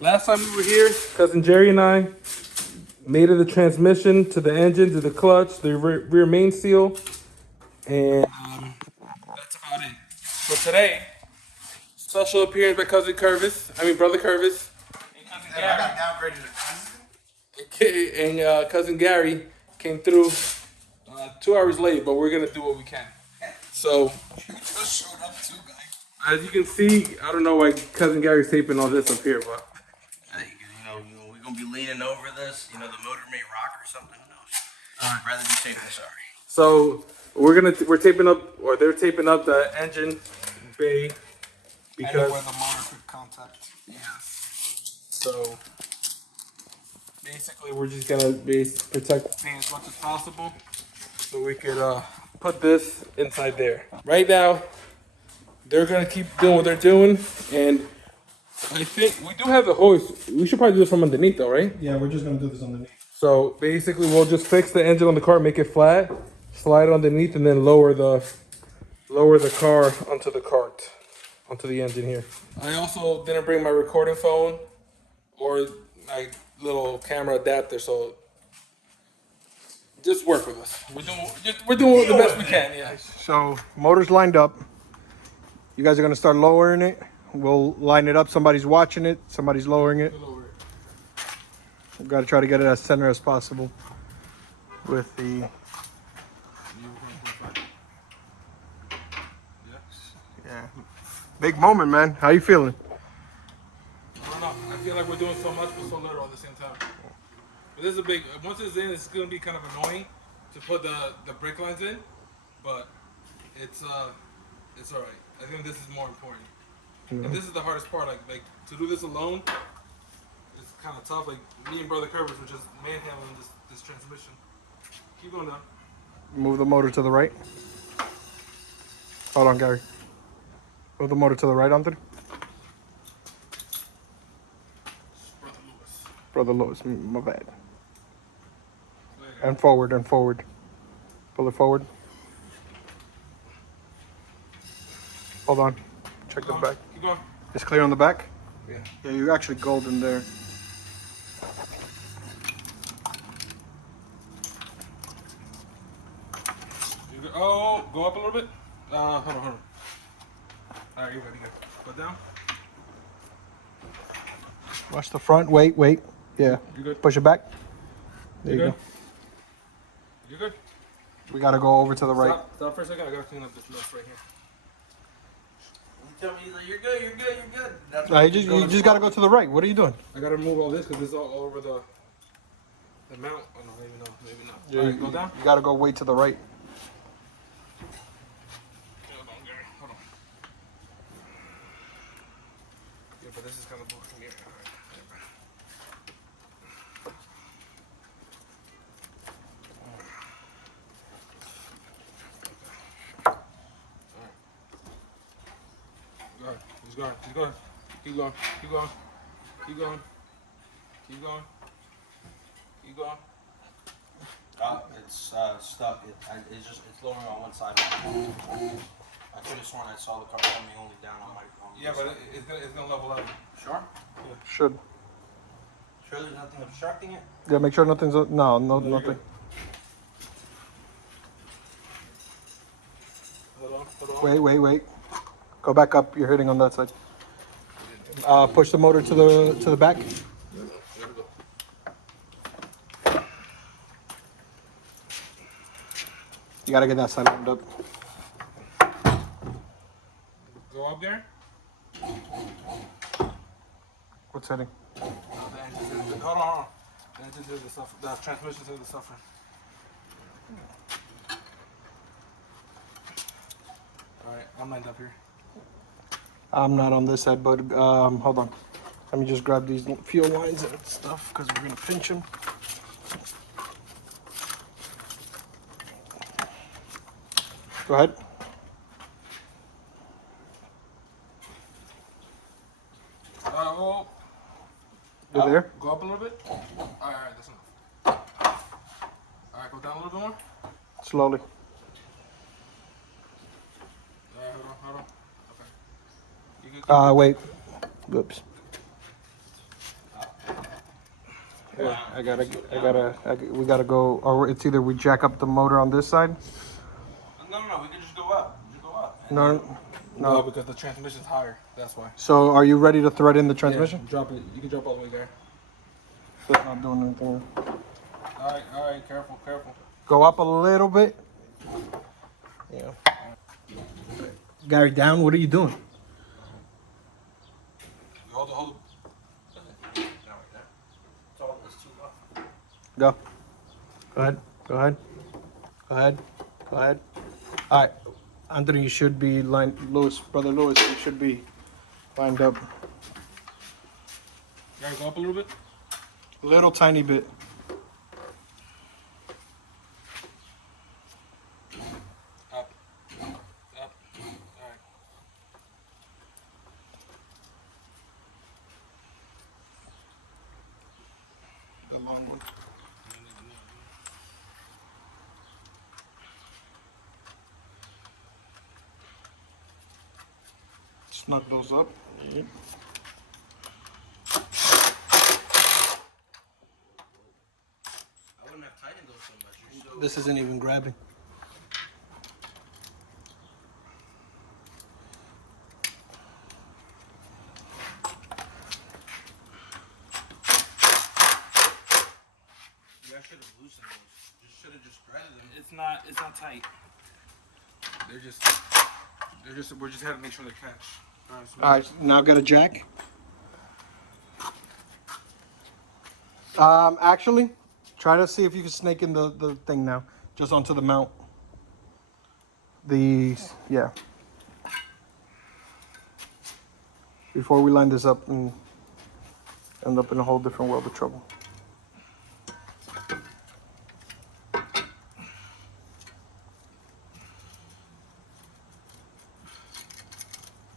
Last time we were here, cousin Jerry and I made of the transmission to the engine to the clutch, the rear main seal, and that's about it. So today, special appearance by cousin Kervis. I mean brother Kervis. And cousin I got downgraded to cousin. Cousin Gary came through 2 hours late, but we're gonna do what we can. So You just showed up too, guy. as you can see, I don't know why cousin Gary's taping all this up here, but Hey, we're gonna be leaning over this. You know, the motor may rock or something. Who knows? I'd rather be safe than sorry. so we're taping up, or they're taping up the engine bay because where the motor could contact. yes. So basically, we're just gonna protect the paint as much as possible, so we could put this inside there. Right now, they're gonna keep doing what they're doing, and I think we do have the hoist. We should probably do this from underneath, though, right? Yeah, we're just gonna do this underneath. So basically, we'll just fix the engine on the car, make it flat, slide it underneath, and then lower the car onto the cart, onto the engine here. I also didn't bring my recording phone or my little camera adapter, so just work with us. We're doing the best we can. Yeah. So motor's lined up. You guys are gonna start lowering it. We'll line it up. Somebody's watching it. Somebody's lowering it. We've got to try to get it as center as possible with the. Yeah. Big moment, man. How you feeling? I don't know. I feel like we're doing so much but so little at the same time. But this is a big. Once it's in, it's gonna be kind of annoying to put the brake lines in, but it's all right. I think this is more important. And this is the hardest part. Like to do this alone, it's kind of tough. Like me and brother Kervis were just manhandling this transmission. Keep going down. Move the motor to the right. Hold on, Gary. Move the motor to the right, Anthony. Brother Lewis. Brother Lewis, my bad. And forward, and forward. Pull it forward. Hold on. Check the back. Keep going. It's clear on the back? Yeah. Yeah, you're actually golden there. Oh, go up a little bit. Hold on. All right, you're good. Go down. Watch the front. Wait. Yeah. You good? Push it back. There you good? go. You good? We gotta go over to the right. Stop for a second. I gotta clean up this mess right here. You tell me you're good. You're good. That's No, you just gotta go to the right. What are you doing? I gotta remove all this because this is all over the mount. Oh no, maybe not. Yeah, All right, go down. You gotta go way to the right. Hold on, Gary. Hold on. Yeah, but this is kind of broken here. He's going. Keep going. It's stuck. It's lowering on one side. I could have sworn I saw the car coming only down on my. Yeah, but it's gonna level out. Sure. Should. Sure, there's nothing obstructing it. Yeah, make sure nothing's. No, nothing. Hold on. Wait. Go back up. You're hitting on that side. Push the motor to the back. There we go. You gotta get that side lined up. Go up there. What's hitting? The engine's hold on. The engine's here to suffer. The transmission's here to suffer. All right, I'm lined up here. I'm not on this side, but hold on. Let me just grab these fuel lines and stuff because we're gonna pinch them. Go ahead. Well, You're there? go up a little bit. All right, that's enough. All right, go down a little bit more. Slowly. All right, hold on. Okay. You good? Wait. Oops. We gotta go, or it's either we jack up the motor on this side. No, we can just go up. Just go up. No, No, because the transmission's higher. That's why. So are you ready to thread in the transmission? Yeah, drop it. You can drop all the way there. That's not doing anything. All right. Careful. Go up a little bit. Yeah. Gary, down. What are you doing? Hold. Now right there. It's too low. Go. Go ahead. All right. Anthony, you should be lined. Brother Lewis, you should be lined up. Gary, go up a little bit. Little tiny bit. Up. All right. The long one. Snug those up. Yep. I wouldn't have tightened those so much. You're so. This isn't even grabbing. You guys should have loosened those. You should have just threaded them. It's not tight. We're just having to make sure they catch. All right, now got a jack. Actually, try to see if you can snake in the thing now, just onto the mount. Yeah. Before we line this up and end up in a whole different world of trouble.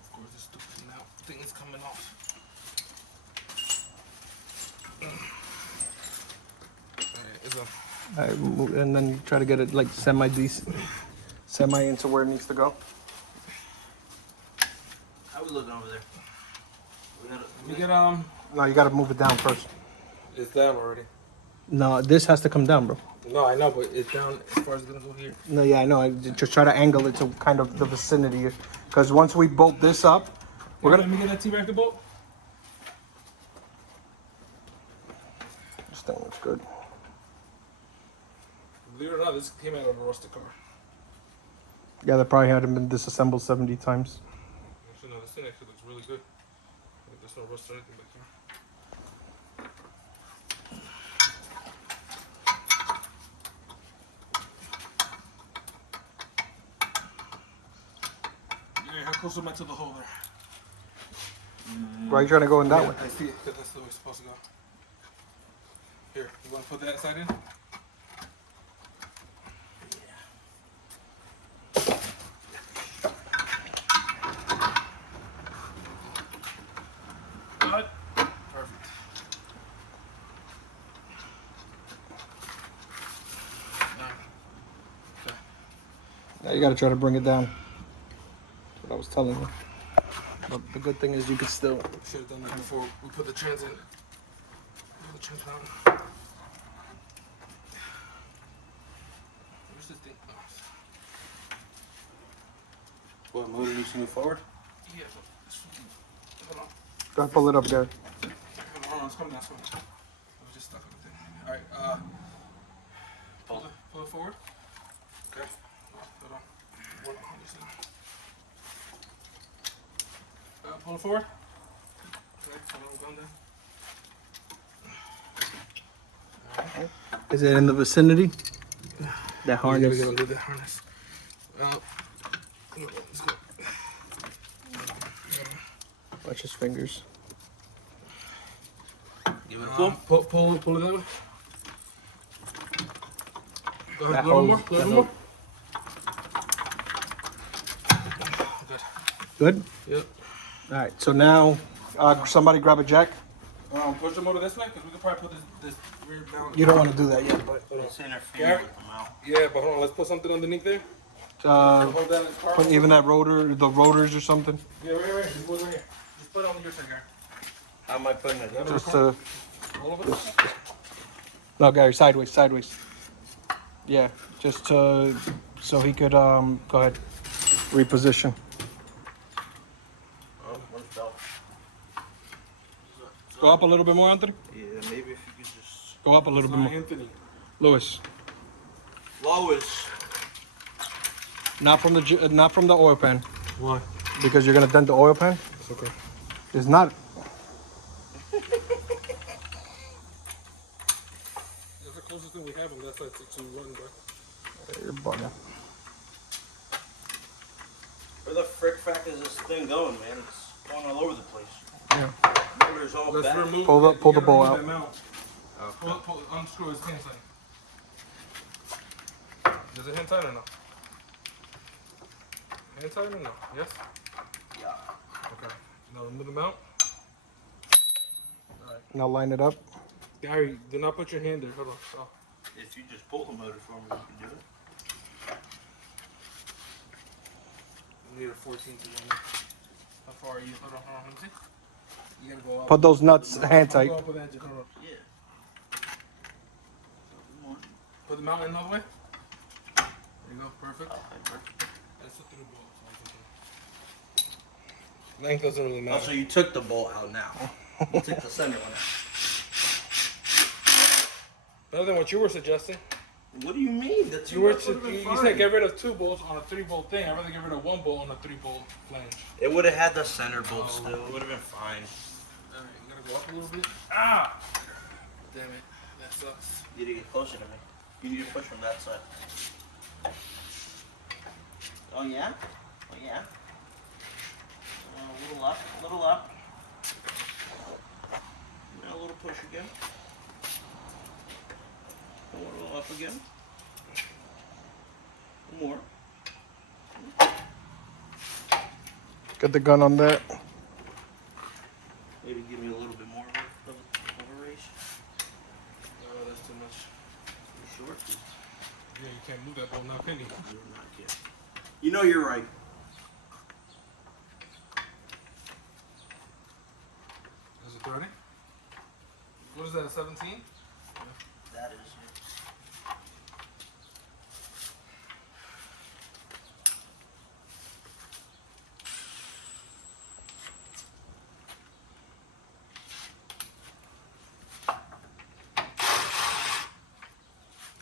Of course, this stupid thing is coming off. All right, and then try to get it like semi into where it needs to go. How we looking over there? We get No, you got to move it down first. It's down already. No, this has to come down, bro. No, I know, but it's down as far as it's gonna go here. No, yeah, I know. Just try to angle it to kind of the vicinity, because once we bolt this up, we're Let gonna. me get that T-back to bolt. This thing looks good. Believe it or not, this came out of a rusted car. Yeah, that probably hadn't been disassembled 70 times. Actually, no, this thing actually looks really good. Like, there's no rust or anything back there. Yeah, how close am I to the hole there? Why are you trying to go in that way? I see it, because that's the way it's supposed to go. Here, you want to put that side in? Good. Perfect. Okay. Now you got to try to bring it down. That's what I was telling you. But the good thing is you could still. Should have done that before we put the trans in. Put the trans down. Where's this thing? Oh, What, motor needs to move forward? yeah, but it's fucking. Hold on. Go ahead, pull it up, Gary. Hold on, it's coming down. I was just stuck on the thing. Alright, pull it forward. Okay. Hold on. Hold on. Pull it forward. Okay, hold on, we're going down. Is it in the vicinity? That harness. We're gonna do the harness. Let's go. Watch his fingers. Give it a pull. Pull it down. Go ahead, That a little more. hose- A little that more. Good. Good? Yep. All right, so now somebody grab a jack. Push the motor this way, because we could probably put this rear balance. You don't want to do that yet, but It's interfering Gary? with the mount. Yeah, but hold on, let's put something underneath there. Hold that in the car. put even that rotor, the rotors or something, Yeah, right. Just put it right here. Just put it on your side, Gary. How am I putting it? just to. All of it? No, Gary, sideways, sideways. Yeah, just to, so he could, go ahead, reposition. Oh, one fell. Go up a little bit more, Anthony. Yeah, maybe if you could just. Go up a little bit more. Anthony. Lewis, Lois. not from the not from the oil pan, Why? because you're gonna dent the oil pan. It's okay. It's not. That's the closest thing we have on that side to run, bro. You're bugging. Where the frick fact is this thing going, man? It's going all over the place. Yeah. Motor's all Let's back. remove. Pull the you gotta bowl remove out. that mount. Okay. Unscrew his hand sign. Does it hand tight or no? Hand tight or no? Yes? Yeah. Okay. Now remove the mount. Alright. Now line it up. Gary, do not put your hand there. Hold on. Oh. If you just pull the motor for me, you can do it. You need a 14 to go in. How far are you? Hold on, let me see. You gotta go up. Put those nuts hand tight. Go up with that, hold on. Yeah. Come on. Put the mount in all the way. There you go, perfect. Okay, perfect. That's the through bolt. Length doesn't really Oh, matter. so you took the bolt out now. You took the center one out. Better than what you were suggesting. What do you mean? The two You were bolts would've been you fine. said get rid of 2 bolts on a 3-bolt thing. I'd rather get rid of 1 bolt on a 3-bolt flange. It would have had the center bolt still. It would have been fine. Alright, you gotta go up a little bit. Ah! Damn it. That sucks. You need to get closer to me. You need to push from that side. Oh yeah? Oh yeah? A little up, a little up. Now a little push again. A little up again. More. Get the gun on that. Maybe give me a little bit more of a race. No, that's too much. Too short. Yeah, you can't move that bolt now, can you? You're not kidding. You know you're right. Is it 30? What is that, 17? That is.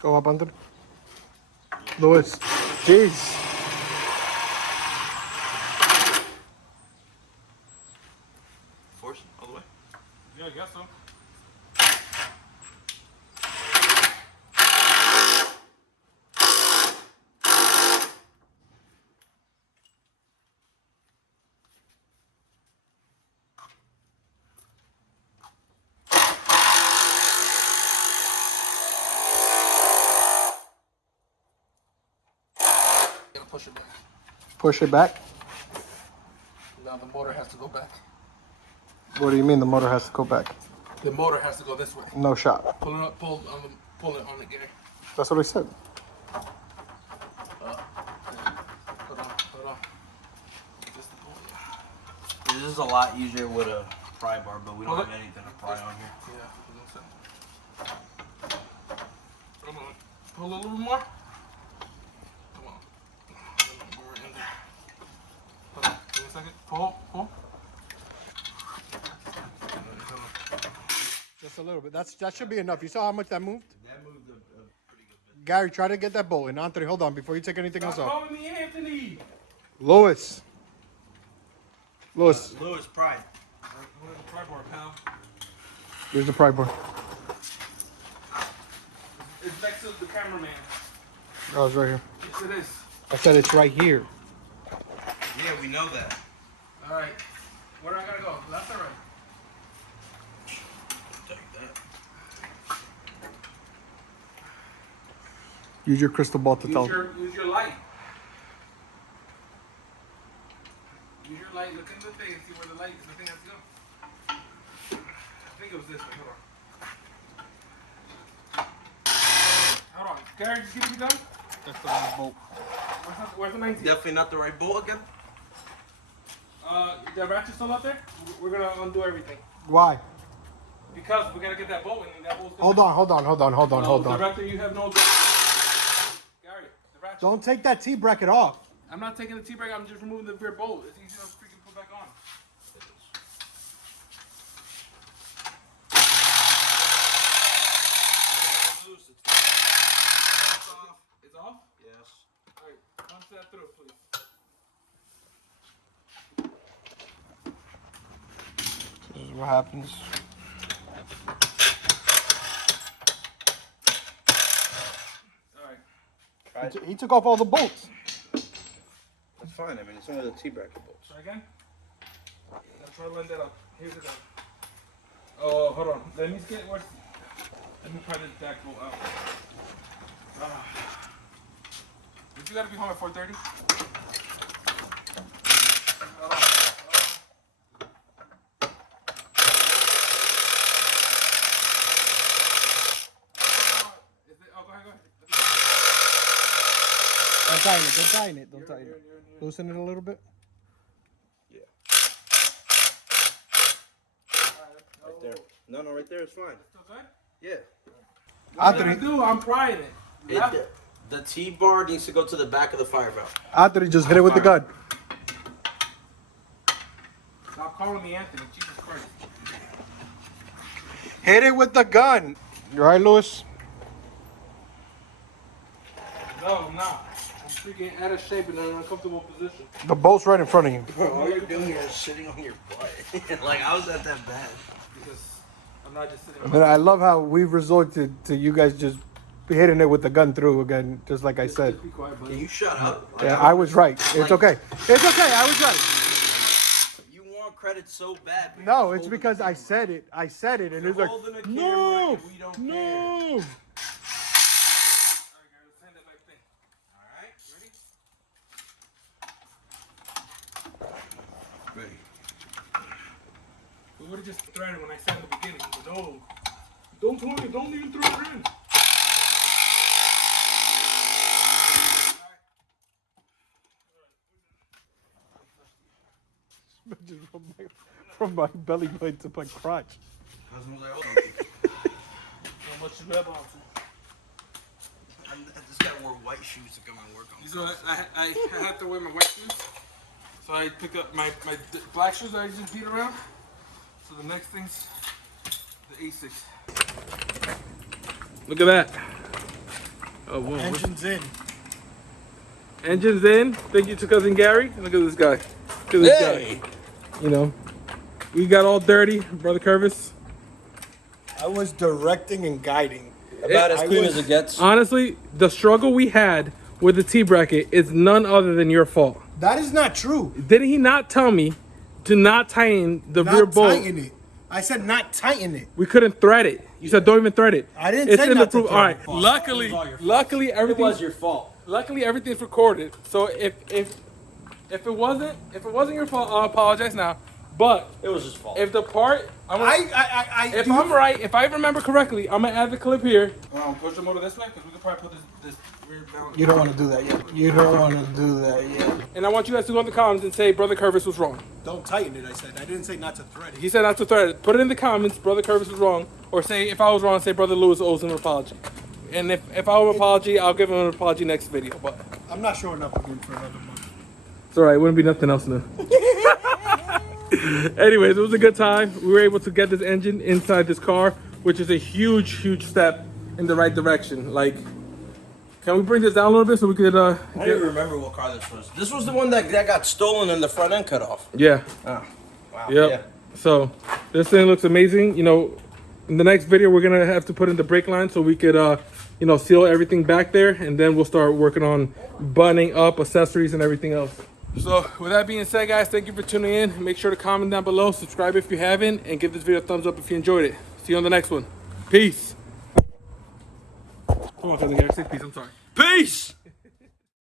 Go up under. Lewis. Jeez. Force all the way. Yeah, I guess so. Gotta push it back. Push it back. Now the motor has to go back. What do you mean the motor has to go back? The motor has to go this way. No shot. Pull it up, pull it on the gear. That's what I said. Hold on. Just the pull. This is a lot easier with a pry bar, but we don't Hold have it. anything to pry on here. Yeah, come on. Pull a little bit more. Come on. We're in there. Hold on. Give me a second. Pull. Just a little bit. That should be enough. You saw how much that moved? That moved a pretty good bit. Gary, try to get that bolt in. Anthony, hold on before you take anything else Stop off. calling me Anthony. Lewis. Lewis, Lewis, pry. Where's the pry bar, pal? here's the pry bar. It's next to the cameraman. Oh, it's right here. Yes, it is. I said it's right here. Yeah, we know that. All right. Where do I gotta go? Left or right? Take that. Use your crystal ball to tell. Use your light. Use your light. Look into the thing and see where the thing has to go. I think it was this way. Hold on. Gary, just give me the gun. That's the right bolt. Where's the 19? Definitely not the right bolt again. The ratchet's still up there? We're gonna undo everything. Why? Because we gotta get that bolt in, and that bolt's gonna... Hold on. Director, you have no... Gary, the ratchet. Don't take that T-bracket off. I'm not taking the T-bracket, I'm just removing the rear bolt. It's easy to freaking put back on. Loose, it's off. It's off? Yes. Alright, punch that through, please. This is what happens. Alright. He took off all the bolts. That's fine. I mean, it's only the T-bracket bolts. Try again? I'll try to line that up. Here's it go. Oh, hold on. Let me get what's... Let me pry this back bolt out. Did you gotta be home at 4:30? Don't tighten it. Loosen it a little bit. Yeah. Right there. No, right there is fine. Yeah. What did I do? I'm prying it. The T-bar needs to go to the back of the fire valve. After he just hit it with the gun. Stop calling me Anthony. Jesus Christ. Hit it with the gun. You alright, Lewis? No, I'm not. I'm freaking out of shape in an uncomfortable position. The bolt's right in front of you. Bro, all you're doing here is sitting on your butt. Like, how is that bad? Because I'm not just sitting. And I love how we've resorted to you guys just hitting it with the gun through again, just like I said. Just be quiet, buddy. Can you shut up? Like, Yeah, I was right. It's okay. It's okay. I was right. You want credit so bad. but No, you're it's holding because the I camera. said it. I said it, and You're it's like, holding the camera no, and we don't care. no. Alright, guys, let's hand it like thing. Alright, ready? Ready. We would have just threaded when I said in the beginning. But no, don't throw it. Don't even throw it in. From my belly button to my crotch. I was like, oh. How much you grab onto? I just gotta wear white shoes to come and work on. So I had to wear my white shoes. So I picked up my black shoes that I just beat around. So the next thing's the A6. Look at that. Oh, whoa. Engine's in. Engine's in. Thank you to cousin Gary. Look at this guy. Look at this guy. You know, we got all dirty, brother Kervis. I was directing and guiding. About as I clean was- as it gets. Honestly, the struggle we had with the T-bracket is none other than your fault. That is not true. Didn't he not tell me to not tighten the rear Not bolt? tighten it. I said not tighten it. We couldn't thread it. You said don't even thread it. I didn't It's say in not the to proof. thread All right. it. Luckily, It was all your fault. luckily It everything. was your fault. Luckily everything's recorded. So if it wasn't your fault, I'll apologize now. But It was his fault. if the part, I'm gonna, if do- I'm right, if I remember correctly, I'm gonna add the clip here. Push the motor this way because we could probably put this rear balance. You don't want to do that yet. You don't want to do that yet. And I want you guys to go in the comments and say Brother Kervis was wrong. Don't tighten it, I said. I didn't say not to thread it. He said not to thread it. Put it in the comments. Brother Kervis was wrong, or say if I was wrong, say Brother Lewis owes him an apology. And if I owe an apology, I'll give him an apology next video. But I'm not showing up again for another month. it's all right. It wouldn't be nothing else new. Anyways, it was a good time. We were able to get this engine inside this car, which is a huge step in the right direction. Like, can we bring this down a little bit so we could I don't even remember what car this was. This was the one that got stolen and the front end cut off. Yeah. Oh, wow. Yep. Yeah. So this thing looks amazing. You know, in the next video we're gonna have to put in the brake line so we could you know, seal everything back there, and then we'll start working on buttoning up accessories and everything else. So with that being said, guys, thank you for tuning in. Make sure to comment down below, subscribe if you haven't, and give this video a thumbs up if you enjoyed it. See you on the next one. Peace. Come on, cousin Gary, say peace. I'm sorry. Peace!